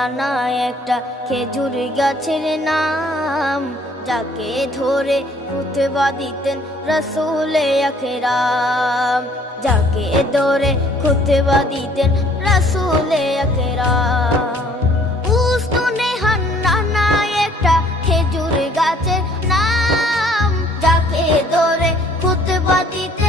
জানা একটা খেজুর গাছের নাম, যাকে ধরে খুতবা দিতেন রাসূলে আকরাম, যাকে ধরে খুতবা দিতেন রাসূলে আকরাম।